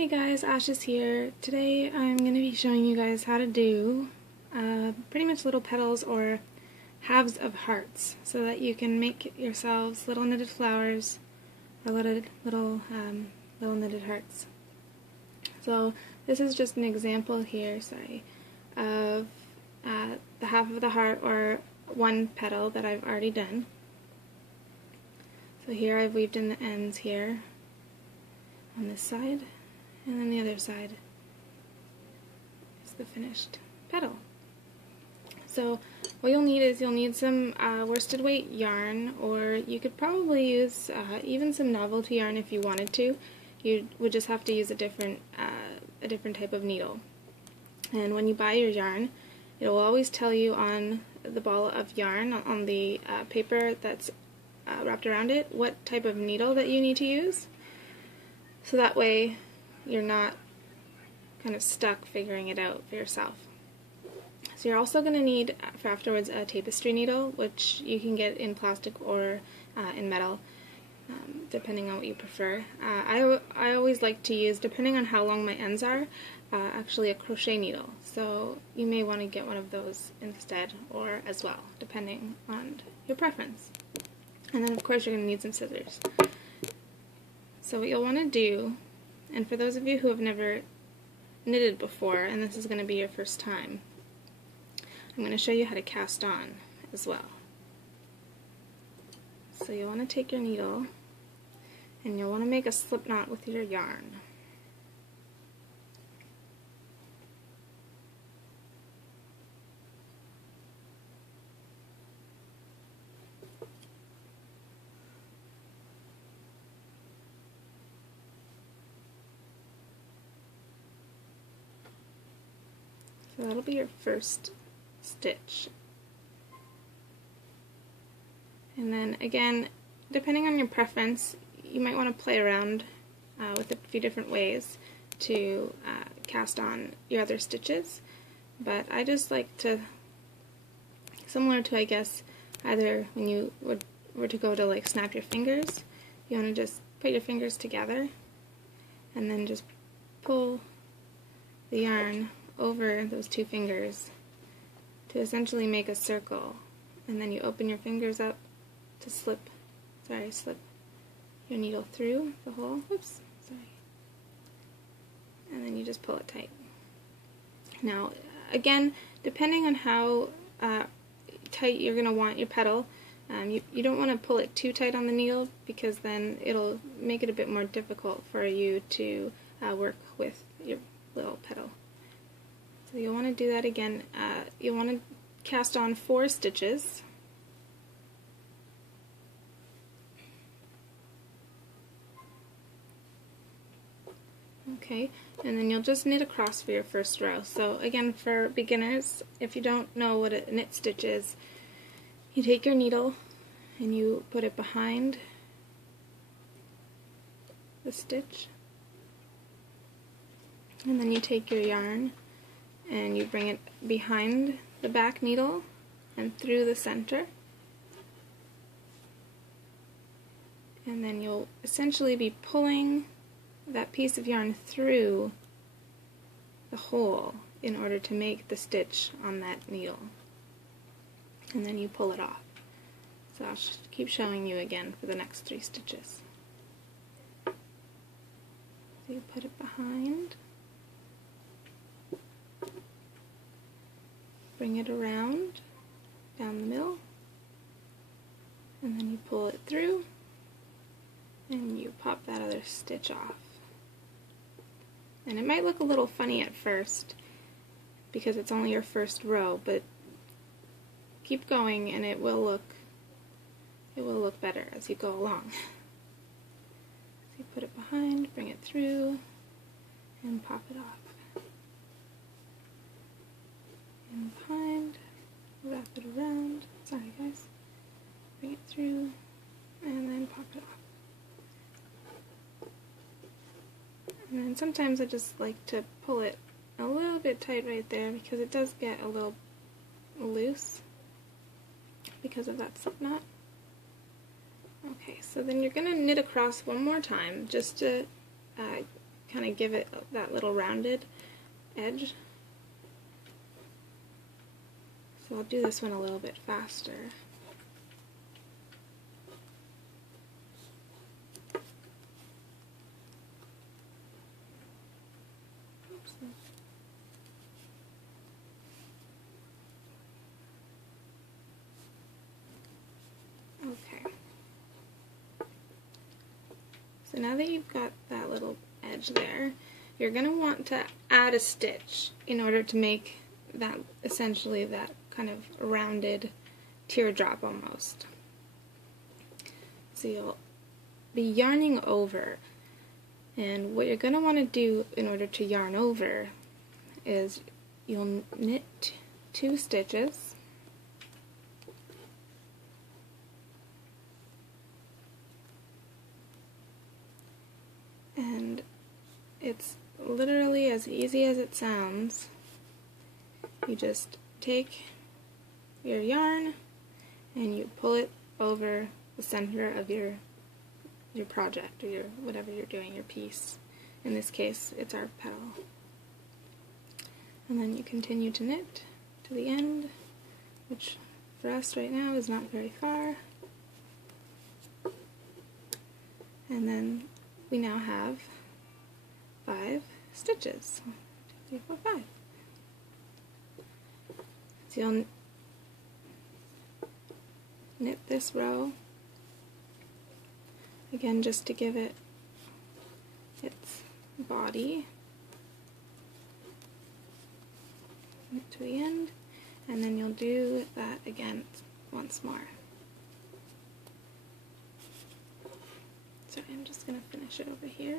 Hey guys, Ash is here. Today I'm going to be showing you guys how to do pretty much little petals or halves of hearts so that you can make yourselves little knitted flowers or little knitted hearts. So this is just an example here, of the half of the heart or one petal that I've already done. So here I've weaved in the ends here on this side. And then the other side is the finished petal. So what you'll need is some worsted weight yarn, or you could probably use even some novelty yarn if you wanted to. You would just have to use a different type of needle. And when you buy your yarn, it will always tell you on the ball of yarn, on the paper that's wrapped around it, what type of needle that you need to use. So that way you're not kind of stuck figuring it out for yourself. So you're also going to need, for afterwards, a tapestry needle, which you can get in plastic or in metal, depending on what you prefer. I always like to use, depending on how long my ends are, actually a crochet needle. So you may want to get one of those instead, or as well, depending on your preference. And then of course you're going to need some scissors. So what you'll want to do, and for those of you who have never knitted before, and this is going to be your first time, I'm going to show you how to cast on as well. So you'll want to take your needle, and you'll want to make a slip knot with your yarn. So that'll be your first stitch. And then again, depending on your preference, you might want to play around with a few different ways to cast on your other stitches. But I just like to, similar to, I guess, either when you were to go to like snap your fingers, you want to just put your fingers together and then just pull the yarn over those two fingers to essentially make a circle, and then you open your fingers up to slip your needle through the hole, and then you just pull it tight. Now again, depending on how tight you're going to want your petal, you don't want to pull it too tight on the needle, because then it'll make it a bit more difficult for you to work with your little petal. So you'll want to do that again. You'll want to cast on 4 stitches. Okay, and then you'll just knit across for your first row. So again, for beginners, if you don't know what a knit stitch is, you take your needle and you put it behind the stitch, and then you take your yarn and you bring it behind the back needle and through the center, and then you'll essentially be pulling that piece of yarn through the hole in order to make the stitch on that needle, and then you pull it off. So I'll keep showing you again for the next 3 stitches. So you put it behind, bring it around down the middle, and then you pull it through and you pop that other stitch off. And it might look a little funny at first because it's only your first row, but keep going and it will look better as you go along. So you put it behind, bring it through, and pop it off. And behind, wrap it around, sorry guys, bring it through, and then pop it off. And then sometimes I just like to pull it a little bit tight right there because it does get a little loose because of that slip knot. Okay, so then you're going to knit across one more time just to kind of give it that little rounded edge. So I'll do this one a little bit faster. Okay. So now that you've got that little edge there, you're going to want to add a stitch in order to make that essentially that kind of rounded teardrop almost. So you'll be yarning over, and what you're going to want to do in order to yarn over is you'll knit 2 stitches, and it's literally as easy as it sounds. You just take your yarn and you pull it over the center of your project, or your whatever you're doing, your piece. In this case, it's our petal. And then you continue to knit to the end, which for us right now is not very far. And then we now have 5 stitches. 1, 2, 3, 4, 5. So you'll knit this row again just to give it its body. Knit to the end, and then you'll do that again once more. Sorry, I'm just going to finish it over here.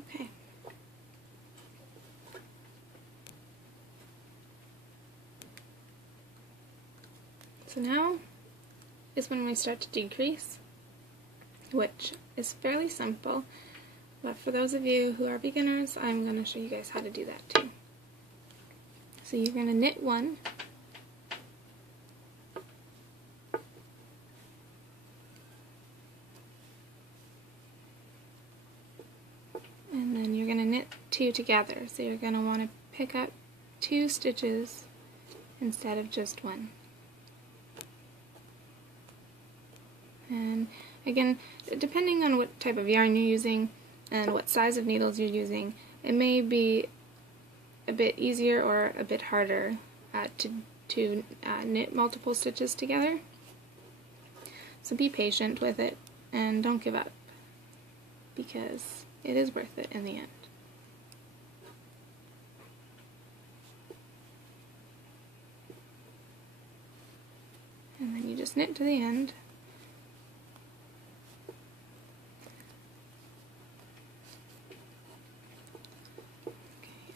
Okay. So now is when we start to decrease, which is fairly simple, but for those of you who are beginners, I'm going to show you guys how to do that too. So you're going to knit 1, and then you're going to knit 2 together. So you're going to want to pick up 2 stitches instead of just 1. And again, depending on what type of yarn you're using and what size of needles you're using, it may be a bit easier or a bit harder to knit multiple stitches together. So be patient with it and don't give up, because it is worth it in the end. And then you just knit to the end.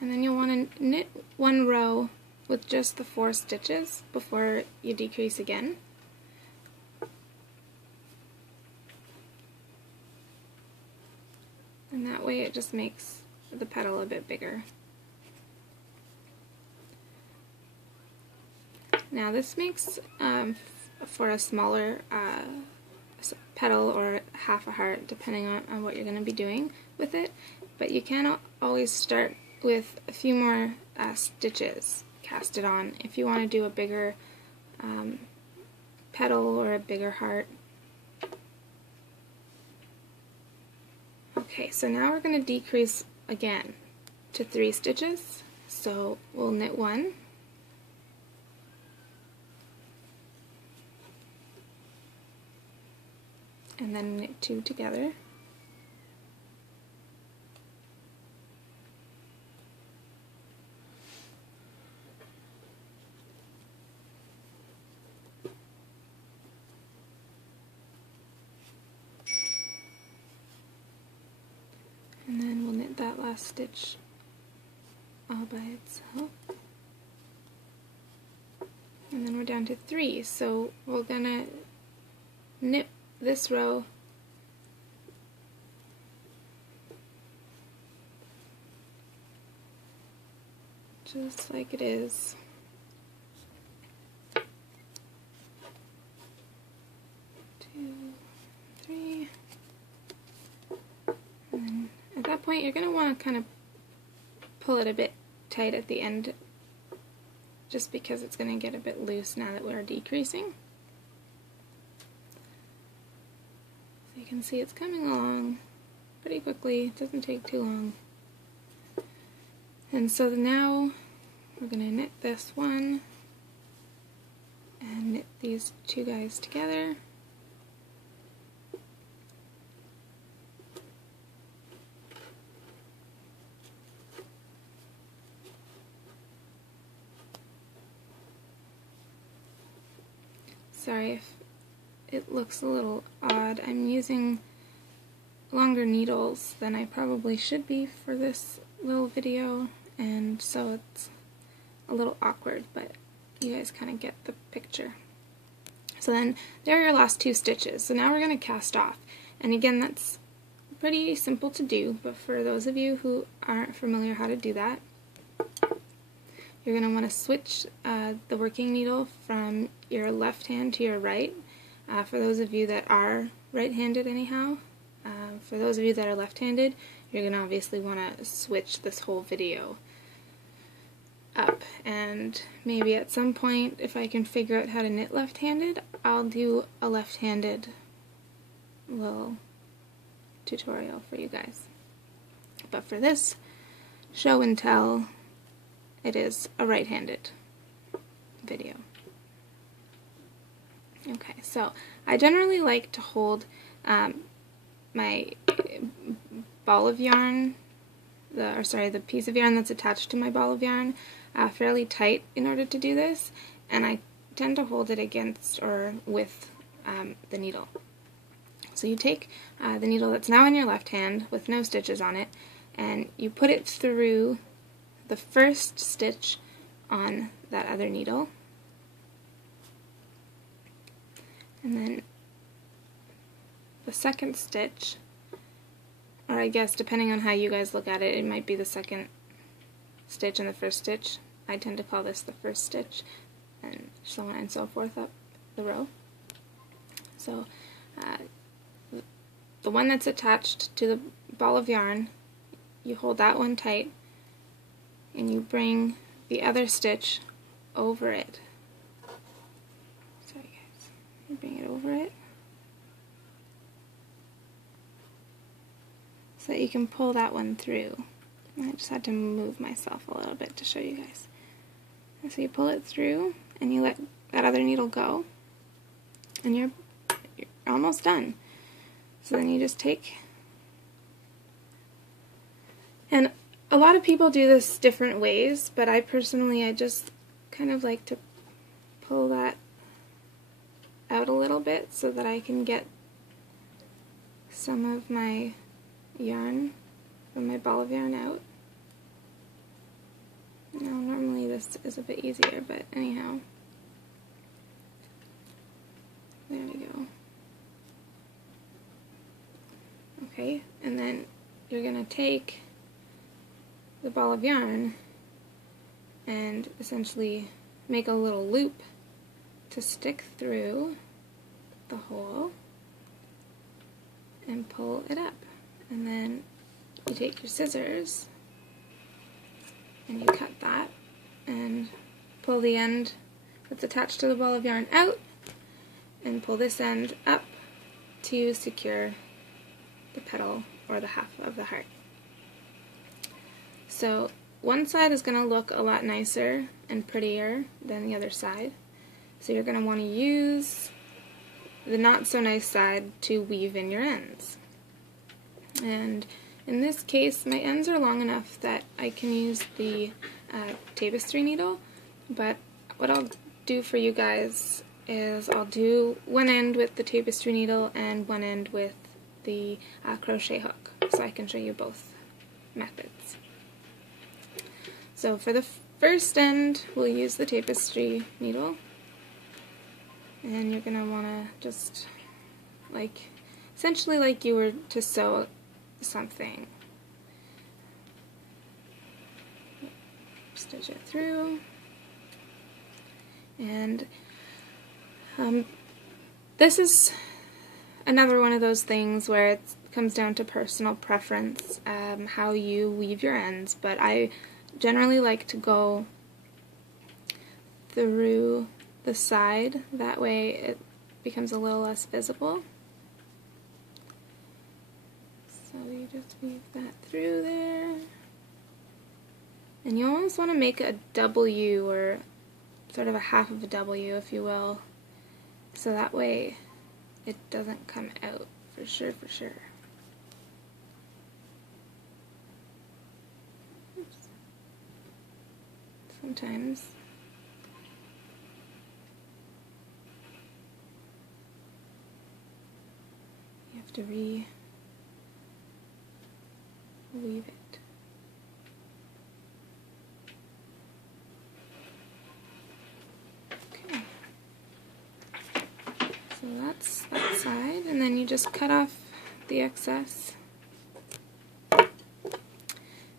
And then you'll want to knit 1 row with just the 4 stitches before you decrease again. And that way it just makes the petal a bit bigger. Now this makes for a smaller petal or half a heart, depending on what you're going to be doing with it, but you can always start with a few more stitches casted on if you want to do a bigger petal or a bigger heart. Okay, so now we're going to decrease again to 3 stitches. So we'll knit 1, and then knit 2 together. And then we'll knit that last stitch all by itself. And then we're down to 3, so we're gonna knit this row just like it is. Two, three. And then at that point you're going to want to kind of pull it a bit tight at the end, just because it's going to get a bit loose now that we're decreasing. So you can see it's coming along pretty quickly, it doesn't take too long. And so now we're going to knit this one and knit these two guys together. Sorry if it looks a little odd. I'm using longer needles than I probably should be for this little video, and so it's a little awkward, but you guys kind of get the picture. So then there are your last two stitches. So now we're going to cast off. And again, that's pretty simple to do, but for those of you who aren't familiar how to do that, you're going to want to switch the working needle from your left hand to your right. For those of you that are right-handed anyhow, for those of you that are left-handed, you're going to obviously want to switch this whole video up. And maybe at some point, if I can figure out how to knit left-handed, I'll do a left-handed little tutorial for you guys. But for this show and tell, it is a right-handed video. Okay, so I generally like to hold my ball of yarn, the piece of yarn that's attached to my ball of yarn fairly tight in order to do this, and I tend to hold it against or with the needle. So you take the needle that's now in your left hand with no stitches on it, and you put it through the first stitch on that other needle, and then the second stitch, or I guess depending on how you guys look at it, it might be the second stitch and the first stitch. I tend to call this the first stitch, and so on and so forth up the row. So the one that's attached to the ball of yarn, you hold that one tight, and you bring the other stitch over it. Sorry guys, you bring it over it so that you can pull that one through. I just had to move myself a little bit to show you guys. And so you pull it through and you let that other needle go, and you're almost done. So then you just take, and a lot of people do this different ways, but I just kind of like to pull that out a little bit so that I can get some of my yarn from my ball of yarn out. Now normally this is a bit easier, but anyhow, there we go. Okay, and then you're going to take the ball of yarn and essentially make a little loop to stick through the hole and pull it up. And then you take your scissors and you cut that and pull the end that's attached to the ball of yarn out and pull this end up to secure the petal or the half of the heart. So one side is going to look a lot nicer and prettier than the other side. So you're going to want to use the not so nice side to weave in your ends. And in this case, my ends are long enough that I can use the tapestry needle, but what I'll do for you guys is I'll do one end with the tapestry needle and one end with the crochet hook, so I can show you both methods. So for the first end, we'll use the tapestry needle, and you're going to want to just, essentially like you were to sew something. Just stitch it through. And this is another one of those things where it comes down to personal preference, how you weave your ends, but I generally like to go through the side, that way it becomes a little less visible. So you just weave that through there. And you almost want to make a W, or sort of a half of a W, if you will, so that way it doesn't come out, for sure, for sure. Oops. Sometimes you have to re-weave it. So that's that side, and then you just cut off the excess,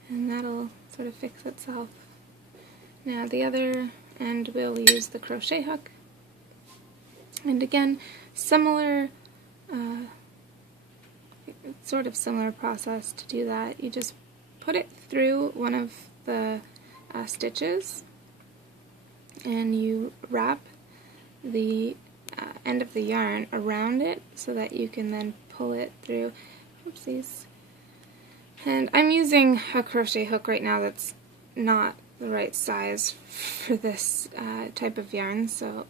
and that'll sort of fix itself. Now the other end we'll use the crochet hook, and again, similar, sort of similar process to do that. You just put it through one of the stitches, and you wrap the end of the yarn around it so that you can then pull it through. Oopsies. And I'm using a crochet hook right now that's not the right size for this type of yarn, so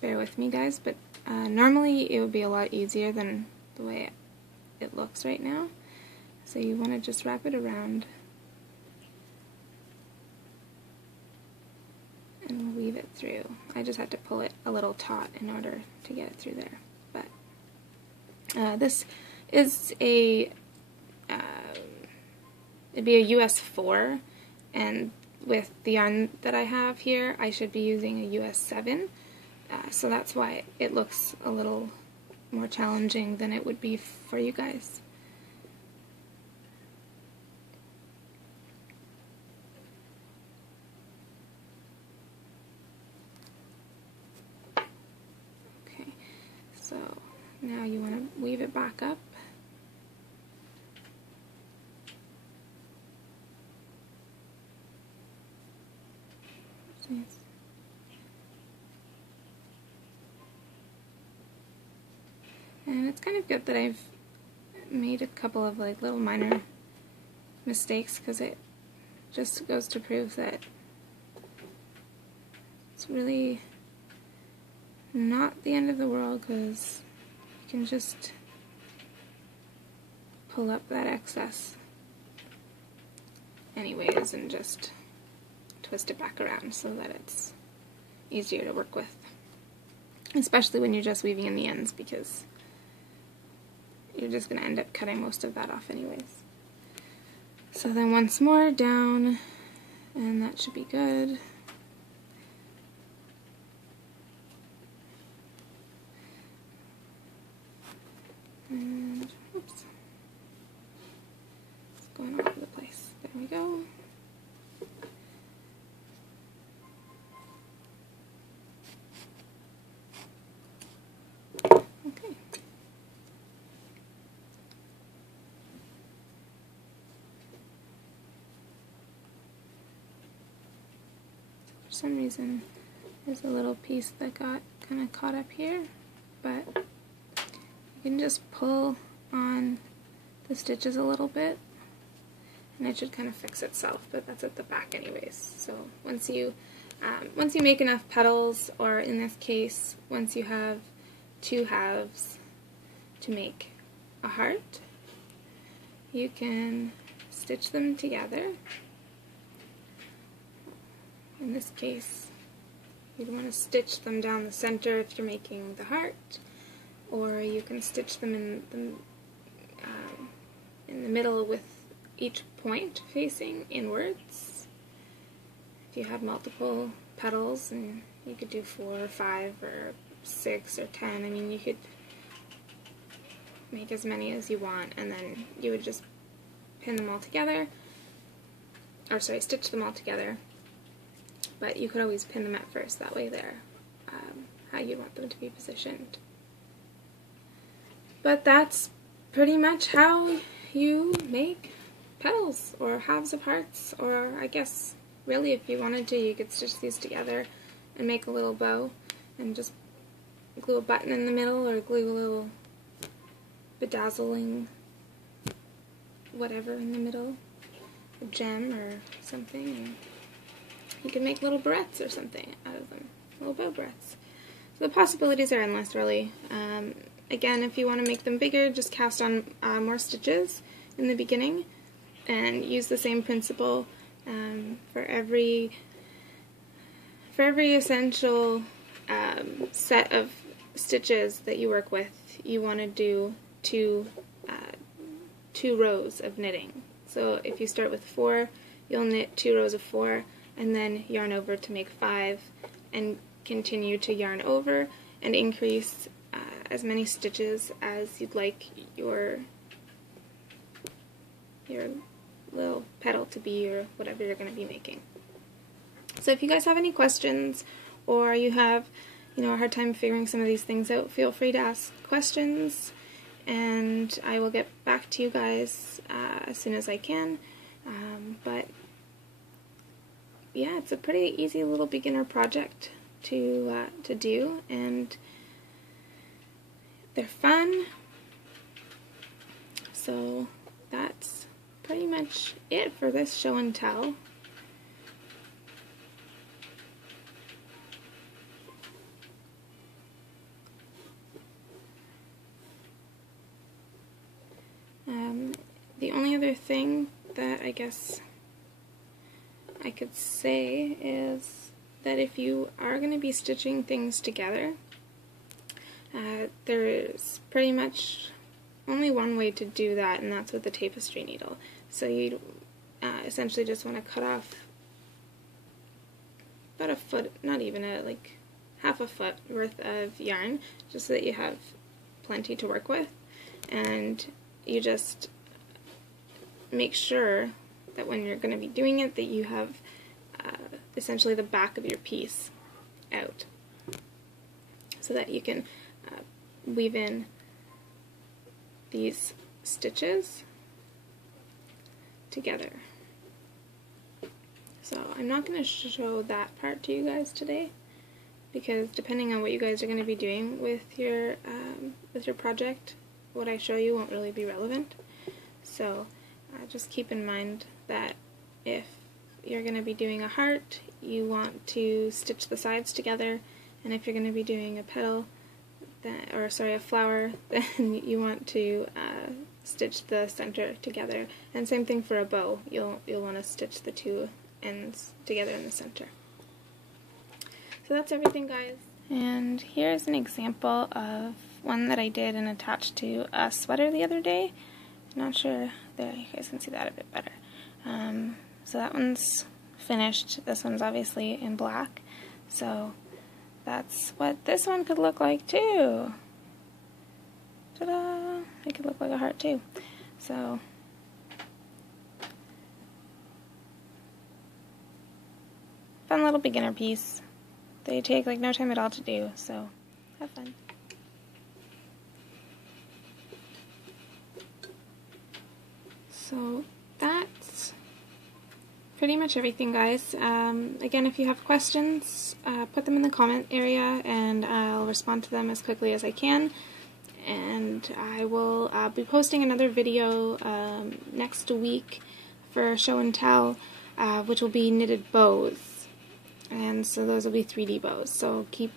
bear with me, guys, but normally it would be a lot easier than the way it looks right now. So you want to just wrap it around and we'll weave it through. I just had to pull it a little taut in order to get it through there. But this is a it'd be a US 4, and with the yarn that I have here, I should be using a US 7. So that's why it looks a little more challenging than it would be for you guys. So now you want to weave it back up. And it's kind of good that I've made a couple of like little minor mistakes, because it just goes to prove that it's really not the end of the world, because you can just pull up that excess anyways and just twist it back around so that it's easier to work with, especially when you're just weaving in the ends, because you're just going to end up cutting most of that off anyways. So then once more down, and that should be good. And, oops, it's going all over the place. There we go. Okay. For some reason, there's a little piece that got kind of caught up here, but you can just pull on the stitches a little bit and it should kind of fix itself, but that's at the back anyways. So once you make enough petals, or in this case, once you have 2 halves to make a heart, you can stitch them together. In this case, you'd want to stitch them down the center if you're making the heart, or you can stitch them in the middle with each point facing inwards. If you have multiple petals, and you could do 4 or 5 or 6 or 10, I mean, you could make as many as you want, and then you would just pin them all together, or sorry, stitch them all together, but you could always pin them at first, that way they're how you want them to be positioned. But that's pretty much how you make petals or halves of hearts, or I guess really if you wanted to you could stitch these together and make a little bow and just glue a button in the middle or glue a little bedazzling whatever in the middle, a gem or something, and you can make little barrettes or something out of them, little bow barrettes. So the possibilities are endless, really. Again, if you want to make them bigger, just cast on more stitches in the beginning and use the same principle for every essential set of stitches that you work with. You want to do two rows of knitting. So if you start with 4, you'll knit 2 rows of 4 and then yarn over to make 5 and continue to yarn over and increase as many stitches as you'd like your little petal to be, or whatever you're going to be making. So if you guys have any questions, or you have a hard time figuring some of these things out, feel free to ask questions and I will get back to you guys as soon as I can. But yeah, it's a pretty easy little beginner project to do, and they're fun. So that's pretty much it for this show and tell. The only other thing that I guess I could say is that if you are going to be stitching things together, there's pretty much only one way to do that, and that's with the tapestry needle. So you essentially just want to cut off about a foot, not even like half a foot worth of yarn, just so that you have plenty to work with, and you just make sure that when you're going to be doing it that you have essentially the back of your piece out, so that you can weave in these stitches together. So I'm not going to show that part to you guys today, because depending on what you guys are going to be doing with your project, what I show you won't really be relevant. So just keep in mind that if you're going to be doing a heart, you want to stitch the sides together, and if you're going to be doing a petal, a flower, then you want to stitch the center together. And same thing for a bow, you'll want to stitch the two ends together in the center. So that's everything, guys. And here's an example of one that I did and attached to a sweater the other day. Not sure, there, you guys can see that a bit better. So that one's finished. This one's obviously in black. So that's what this one could look like too. Ta-da! It could look like a heart too. So fun little beginner piece. They take like no time at all to do, so have fun. So that's pretty much everything, guys. Again, if you have questions, put them in the comment area and I'll respond to them as quickly as I can. And I will be posting another video next week for show and tell, which will be knitted bows. And so those will be 3D bows. So keep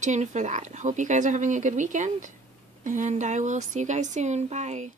tuned for that. Hope you guys are having a good weekend, and I will see you guys soon. Bye.